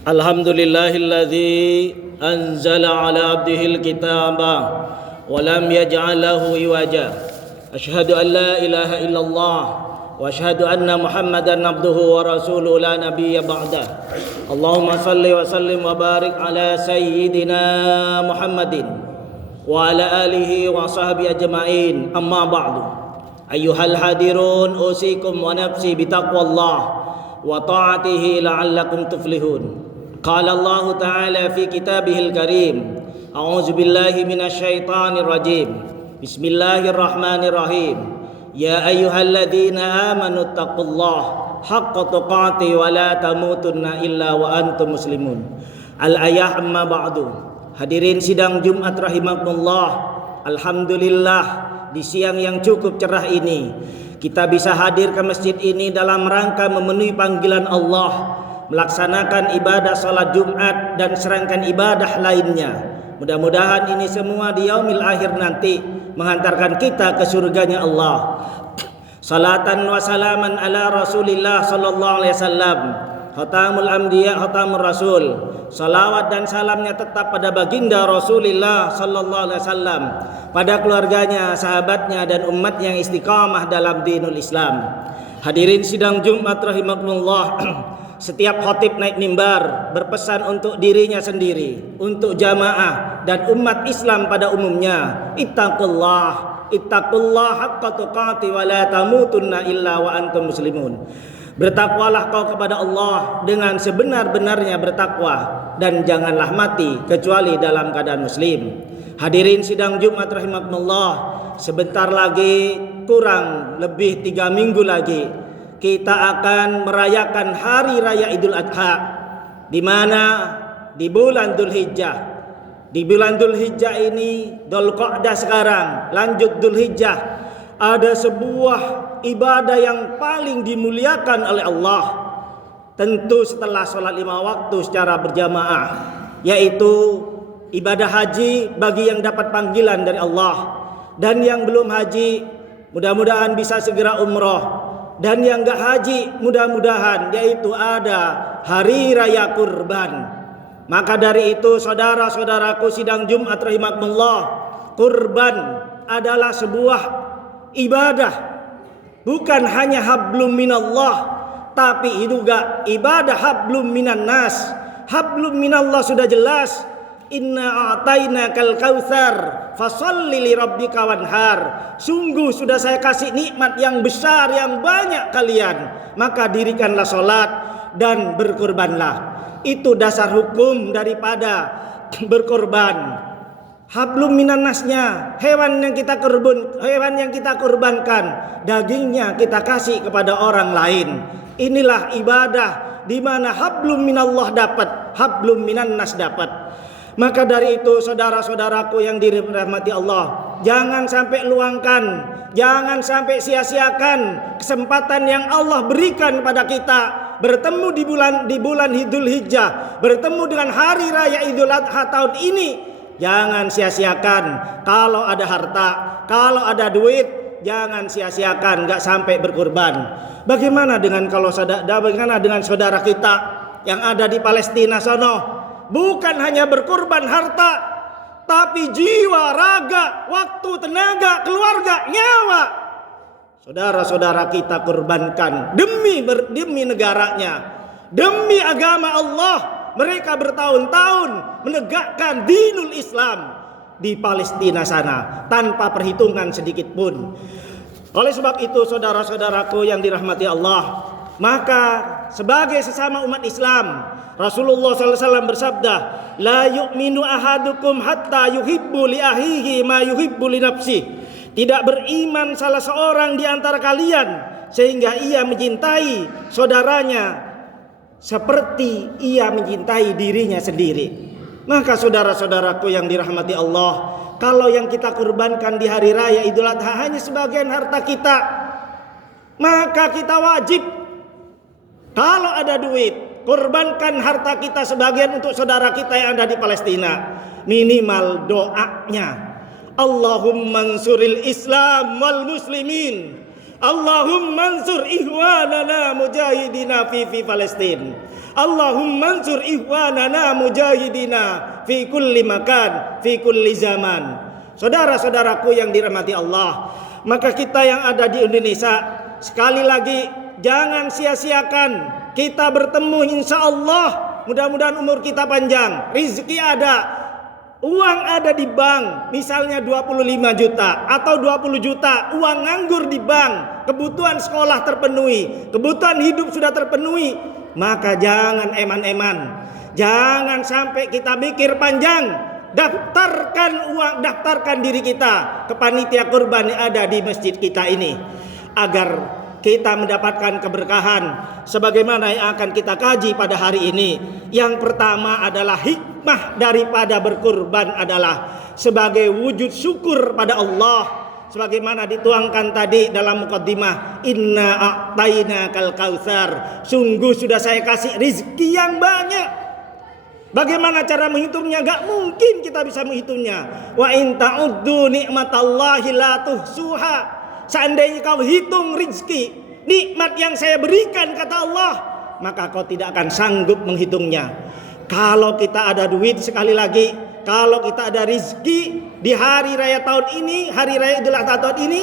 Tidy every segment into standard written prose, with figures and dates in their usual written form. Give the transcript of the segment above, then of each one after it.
Alhamdulillahilladzi anzala ala abdihil kitaba wa lam yaj'al lahu iwaja. Asyhadu an la ilaha illallah wa asyhadu anna Muhammadan abduhu wa rasuluhu la nabiyya ba'da. Allahumma salli wa sallim wa barik ala sayyidina Muhammadin wa ala alihi wa sahbihi ajma'in. Amma ba'du. Ayyuhal hadirun, usikum wa nafsi bitaqwallah wa ta'atihi la'allakum tuflihun. Qala Allah Ta'ala fi kitabihil karim. A'udzu billahi minasyaitonir rajim. Bismillahirrahmanirrahim. Ya ayyuhalladzina amanu taqullaha haqqa tuqatih wa la tamutunna illa wa antum muslimun. Al-ayah amma ba'du. Hadirin sidang Jumat rahimakumullah. Alhamdulillah, di siang yang cukup cerah ini kita bisa hadir ke masjid ini dalam rangka memenuhi panggilan Allah, melaksanakan ibadah salat Jumat dan serangkaian ibadah lainnya. Mudah-mudahan ini semua di yaumil akhir nanti menghantarkan kita ke surganya Allah. Salatan wa salaman ala Rasulillah sallallahu alaihi wasallam, khatamul anbiya khatamur rasul. Salawat dan salamnya tetap pada baginda Rasulullah sallallahu alaihi wasallam, pada keluarganya, sahabatnya dan umat yang istiqamah dalam dinul Islam. Hadirin sidang Jumat rahimakumullah. Setiap khatib naik mimbar berpesan untuk dirinya sendiri, untuk jamaah dan umat Islam pada umumnya. Ittaqullah haqqa tuqatih wa la tamutunna illa wa antum muslimun. Bertakwalah kau kepada Allah dengan sebenar-benarnya bertakwa, dan janganlah mati kecuali dalam keadaan muslim. Hadirin sidang Jumat rahimakumullah, sebentar lagi, kurang lebih 3 minggu lagi kita akan merayakan hari raya Idul Adha, di mana di bulan Dzulhijjah. Di bulan Dzulhijjah ini, Dzulqa'dah sekarang, lanjut Dzulhijjah, ada sebuah ibadah yang paling dimuliakan oleh Allah. Tentu setelah sholat 5 waktu secara berjamaah, yaitu ibadah haji bagi yang dapat panggilan dari Allah. Dan yang belum haji, mudah-mudahan bisa segera umroh. Dan yang gak haji, mudah-mudahan yaitu ada hari raya kurban. Maka dari itu saudara-saudaraku sidang Jumat rahimakumullah, kurban adalah sebuah ibadah, bukan hanya hablum minallah, tapi juga ibadah hablum minan nas. Hablum minallah sudah jelas, inna a'tainakal kautsar fasholli li rabbika wanhar. Sungguh sudah saya kasih nikmat yang besar, yang banyak kalian, maka dirikanlah salat dan berkurbanlah. Itu dasar hukum daripada berkorban. Hablum minan nasnya, hewan yang kita kurbankan, dagingnya kita kasih kepada orang lain. Inilah ibadah di mana hablum minallah dapat, hablum minan nas dapat. Maka dari itu saudara-saudaraku yang dirahmati Allah, jangan sampai luangkan, jangan sampai sia-siakan kesempatan yang Allah berikan pada kita bertemu di bulan Idul Hijjah, bertemu dengan hari raya Idul Adha tahun ini. Jangan sia-siakan. Kalau ada harta, kalau ada duit, jangan sia-siakan, enggak sampai berkurban. Bagaimana dengan saudara kita yang ada di Palestina sono? Bukan hanya berkorban harta, tapi jiwa, raga, waktu, tenaga, keluarga, nyawa. Saudara-saudara kita korbankan demi negaranya, demi agama Allah. Mereka bertahun-tahun menegakkan dinul Islam di Palestina sana tanpa perhitungan sedikit pun. Oleh sebab itu saudara-saudaraku yang dirahmati Allah, maka sebagai sesama umat Islam, Rasulullah SAW bersabda, la yu'minu ahadukum hatta yuhibbu li ahihi ma yuhibbu li nafsi. Tidak beriman salah seorang di antara kalian sehingga ia mencintai saudaranya seperti ia mencintai dirinya sendiri. Maka saudara-saudaraku yang dirahmati Allah, kalau yang kita kurbankan di hari raya Idul Adha hanya sebagian harta kita, maka kita wajib, kalau ada duit, kurbankan harta kita sebagian untuk saudara kita yang ada di Palestina. Minimal doanya, Allahumma ansuril Islam wal muslimin Allahumma ansur ihwanana mujahidina fi Palestin. Allahumma ansur ihwanana mujahidina fi kulli makan, fi kulli zaman. Saudara-saudaraku yang dirahmati Allah, maka kita yang ada di Indonesia, sekali lagi jangan sia-siakan kita bertemu, insya Allah. Mudah-mudahan umur kita panjang, rezeki ada, uang ada di bank, misalnya 25 juta atau 20 juta, uang nganggur di bank, kebutuhan sekolah terpenuhi, kebutuhan hidup sudah terpenuhi, maka jangan eman-eman, jangan sampai kita mikir panjang. Daftarkan uang, daftarkan diri kita ke panitia kurban yang ada di masjid kita ini, agar kita mendapatkan keberkahan sebagaimana yang akan kita kaji pada hari ini. Yang pertama adalah hikmah daripada berkurban adalah sebagai wujud syukur pada Allah, sebagaimana dituangkan tadi dalam muqaddimah, inna a'tainakal kautsar, sungguh sudah saya kasih rizki yang banyak. Bagaimana cara menghitungnya? Gak mungkin kita bisa menghitungnya. Wa in ta'uddu ni'matallahi la tuhsuha. Seandainya kau hitung rizki, nikmat yang saya berikan, kata Allah, maka kau tidak akan sanggup menghitungnya. Kalau kita ada duit, sekali lagi, kalau kita ada rizki di hari raya tahun ini, hari raya Idul Adha tahun ini,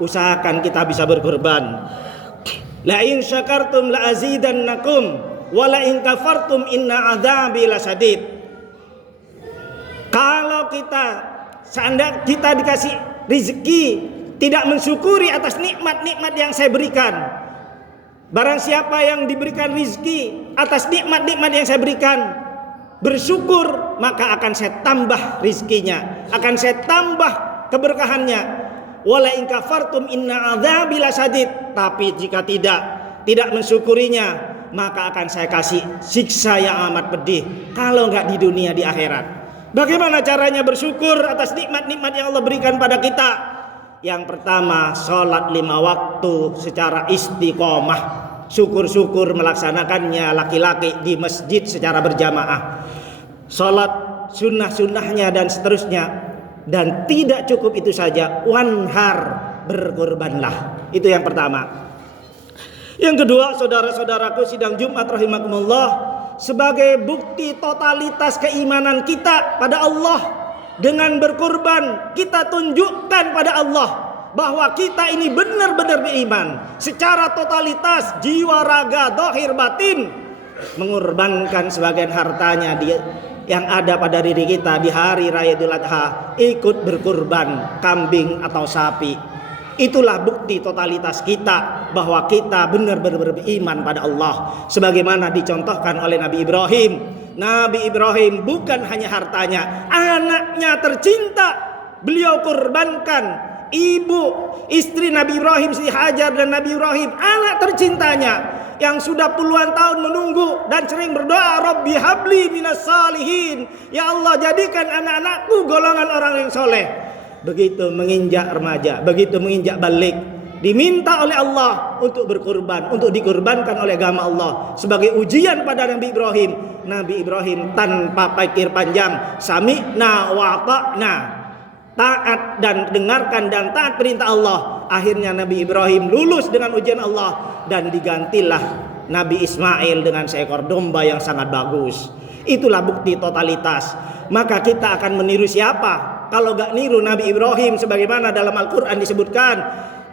usahakan kita bisa berkorban. La in syakartum la azidannakum wala in kafartum inna adzabi lasadid. Kalau kita seandainya kita dikasih rezeki, tidak mensyukuri atas nikmat-nikmat yang saya berikan, barang siapa yang diberikan rezeki atas nikmat-nikmat yang saya berikan, bersyukur, maka akan saya tambah rezekinya, akan saya tambah keberkahannya. Wala in kafartum inna adzabi lasadid. Tapi jika tidak mensyukurinya, maka akan saya kasih siksa yang amat pedih, kalau enggak di dunia, di akhirat. Bagaimana caranya bersyukur atas nikmat-nikmat yang Allah berikan pada kita? Yang pertama, sholat 5 waktu secara istiqomah, syukur-syukur melaksanakannya laki-laki di masjid secara berjamaah, sholat sunnah-sunnahnya dan seterusnya. Dan tidak cukup itu saja, wanhar, berkorbanlah. Itu yang pertama. Yang kedua, saudara-saudaraku sidang Jumat rahimakumullah, sebagai bukti totalitas keimanan kita pada Allah, dengan berkorban kita tunjukkan pada Allah bahwa kita ini benar-benar beriman secara totalitas, jiwa, raga, zahir, batin, mengorbankan sebagian hartanya yang ada pada diri kita di hari raya Idul Adha, ikut berkorban kambing atau sapi. Itulah bukti totalitas kita bahwa kita benar-benar beriman pada Allah, sebagaimana dicontohkan oleh Nabi Ibrahim. Nabi Ibrahim bukan hanya hartanya, anaknya tercinta beliau korbankan. Ibu istri Nabi Ibrahim, Siti Hajar, dan Nabi Ibrahim anak tercintanya yang sudah puluhan tahun menunggu dan sering berdoa, Rabbi habli minas salihin, ya Allah jadikan anak-anakku golongan orang yang soleh. Begitu menginjak remaja, begitu menginjak balik, diminta oleh Allah untuk berkorban, untuk dikorbankan oleh agama Allah sebagai ujian pada Nabi Ibrahim. Nabi Ibrahim tanpa pikir panjang, sami'na wa ta'na, taat dan dengarkan dan taat perintah Allah. Akhirnya Nabi Ibrahim lulus dengan ujian Allah dan digantilah Nabi Ismail dengan seekor domba yang sangat bagus. Itulah bukti totalitas. Maka kita akan meniru siapa kalau gak niru Nabi Ibrahim, sebagaimana dalam Al-Quran disebutkan,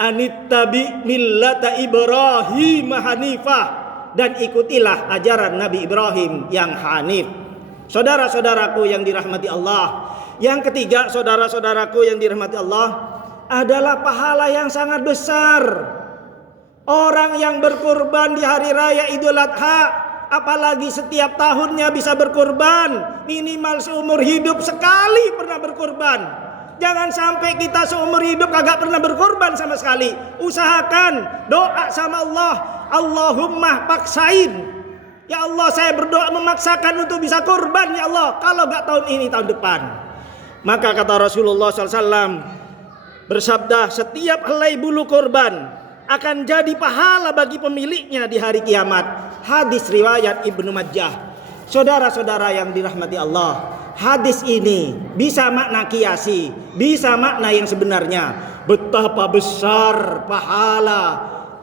anittabi millata Ibrahim hanifah, dan ikutilah ajaran Nabi Ibrahim yang hanif. Saudara-saudaraku yang dirahmati Allah, yang ketiga, saudara-saudaraku yang dirahmati Allah, adalah pahala yang sangat besar. Orang yang berkorban di hari raya Idul Adha, apalagi setiap tahunnya bisa berkorban, minimal seumur hidup sekali pernah berkorban. Jangan sampai kita seumur hidup kagak pernah berkorban sama sekali. Usahakan, doa sama Allah, Allahumma paksain, ya Allah saya berdoa memaksakan untuk bisa korban ya Allah, kalau gak tahun ini tahun depan. Maka kata Rasulullah SAW bersabda, setiap helai bulu korban akan jadi pahala bagi pemiliknya di hari kiamat. Hadis riwayat Ibnu Majah. Saudara-saudara yang dirahmati Allah, hadis ini bisa makna kiasi, bisa makna yang sebenarnya. betapa besar pahala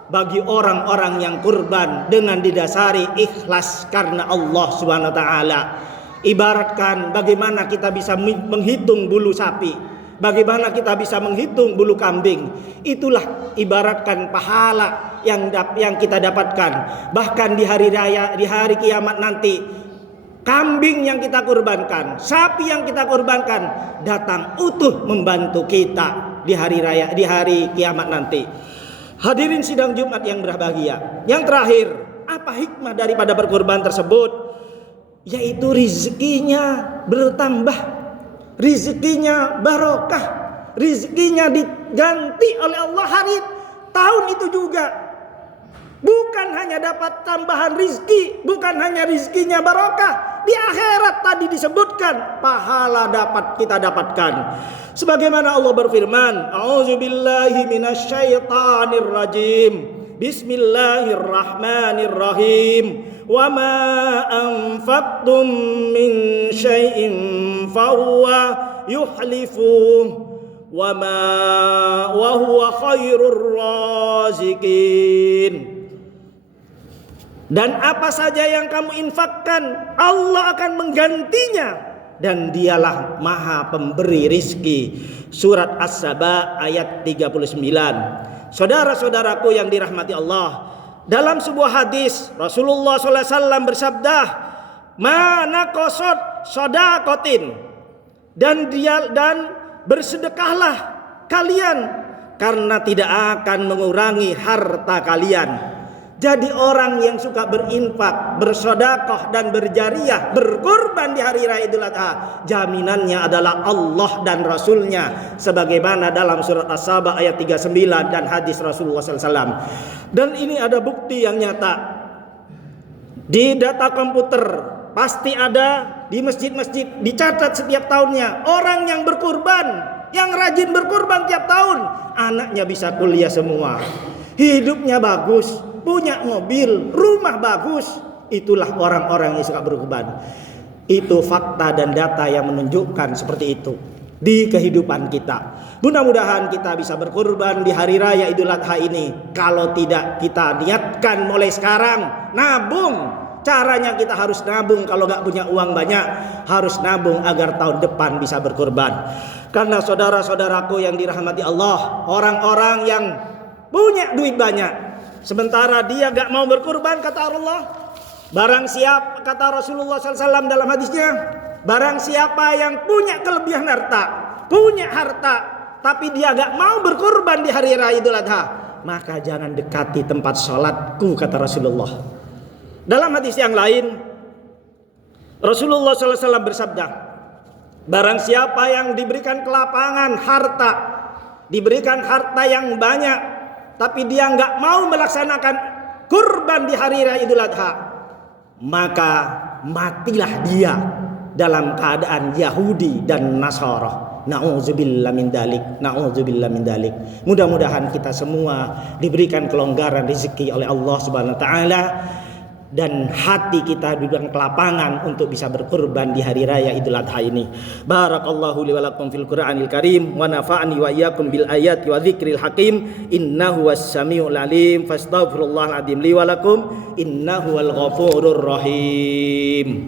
bagi orang-orang yang kurban dengan didasari ikhlas karena Allah Subhanahu wa taala. Ibaratkan bagaimana kita bisa menghitung bulu sapi, bagaimana kita bisa menghitung bulu kambing. Itulah ibaratkan pahala yang kita dapatkan. Bahkan di hari raya, di hari kiamat nanti, kambing yang kita kurbankan, sapi yang kita kurbankan datang utuh membantu kita di hari raya, di hari kiamat nanti. Hadirin sidang Jumat yang berbahagia. Yang terakhir, apa hikmah daripada berkurban tersebut? Yaitu rizkinya bertambah, rizkinya barokah, rizkinya diganti oleh Allah hari tahun itu juga. Bukan hanya dapat tambahan rizki, bukan hanya rizkinya barokah, di akhirat tadi disebutkan pahala dapat kita dapatkan. Sebagaimana Allah berfirman, A'udzubillahi minasyaitonir rajim. Bismillahirrahmanirrahim. Wa ma anfaqtum min syai'in fahuwa yuhlifuh wa huwa khairur raziqin. Dan apa saja yang kamu infakkan, Allah akan menggantinya, dan dialah maha pemberi rizki. Surat As-Saba ayat 39. Saudara-saudaraku yang dirahmati Allah, dalam sebuah hadis Rasulullah SAW bersabda, "Mana qasad shadaqatin," dan bersedekahlah kalian karena tidak akan mengurangi harta kalian. Jadi orang yang suka berinfak, bersedekah dan berjariah, berkorban di hari raya Idul Adha, jaminannya adalah Allah dan Rasulnya, sebagaimana dalam surat As-Saba ayat 39 dan hadis Rasulullah SAW. Dan ini ada bukti yang nyata di data komputer, pasti ada di masjid-masjid, dicatat setiap tahunnya orang yang berkurban, yang rajin berkurban tiap tahun, anaknya bisa kuliah semua, hidupnya bagus, punya mobil, rumah bagus. Itulah orang-orang yang suka berkorban. Itu fakta dan data yang menunjukkan seperti itu di kehidupan kita. Mudah-mudahan kita bisa berkorban di hari raya Idul Adha ini. Kalau tidak kita niatkan mulai sekarang, nabung. Caranya kita harus nabung. Kalau gak punya uang banyak, harus nabung agar tahun depan bisa berkorban. Karena saudara-saudaraku yang dirahmati Allah, orang-orang yang punya duit banyak, sementara dia gak mau berkurban, kata Allah, barang siapa, kata Rasulullah SAW dalam hadisnya, barang siapa yang punya kelebihan harta, punya harta, tapi dia gak mau berkurban di hari raya Idul Adha, maka jangan dekati tempat sholatku, kata Rasulullah. Dalam hadis yang lain, Rasulullah SAW bersabda, barang siapa yang diberikan kelapangan harta, diberikan harta yang banyak, tapi dia nggak mau melaksanakan kurban di hari raya Idul Adha, maka matilah dia dalam keadaan Yahudi dan Nasara. Na'udzubillah min dalik, na'udzubillah min dalik. Mudah-mudahan kita semua diberikan kelonggaran rezeki oleh Allah Subhanahu wa taala, dan hati kita diberikan kelapangan untuk bisa berkurban di hari raya Idul Adha ini. Barakallahu li wa lakum fil Qur'anil Karim wa nafa'ani wa iyyakum bil ayati wa dzikril hakim. Innahu was-sami'ul alim. Fastaghfirullahal azim li wa lakum. Innahu wal ghafurur rahim.